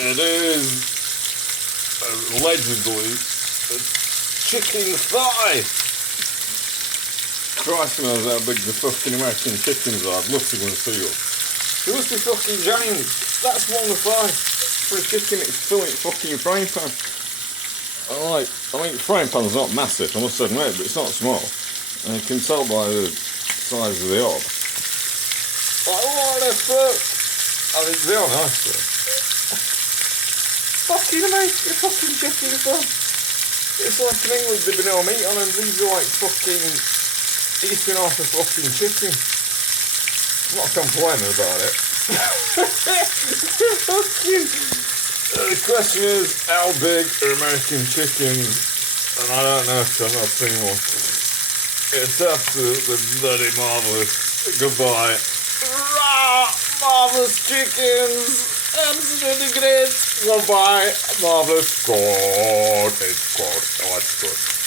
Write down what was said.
It is allegedly a chicken thigh. Christ knows how big the fucking American chickens are. I'd love to go and see one. They must be fucking giant. That's one thigh. For a chicken, it's filling fucking frying pan. I mean, frying pan's not massive, I must admit, but it's not small. And you can tell by the size of the orb. Like, what the fuck? I mean, they are nice though. Fucking amazing, fucking chickens though. It's like in England they've been no meat on them, these are like fucking eating off a fucking chicken. I'm not complaining about it. Fucking... the question is, how big are American chickens? And I don't know because I've not seen one. It's absolutely bloody marvellous. Goodbye. Rah! Marvellous chickens! Absolutely great! Goodbye! Marvellous. Good. It's good. Oh, it's good.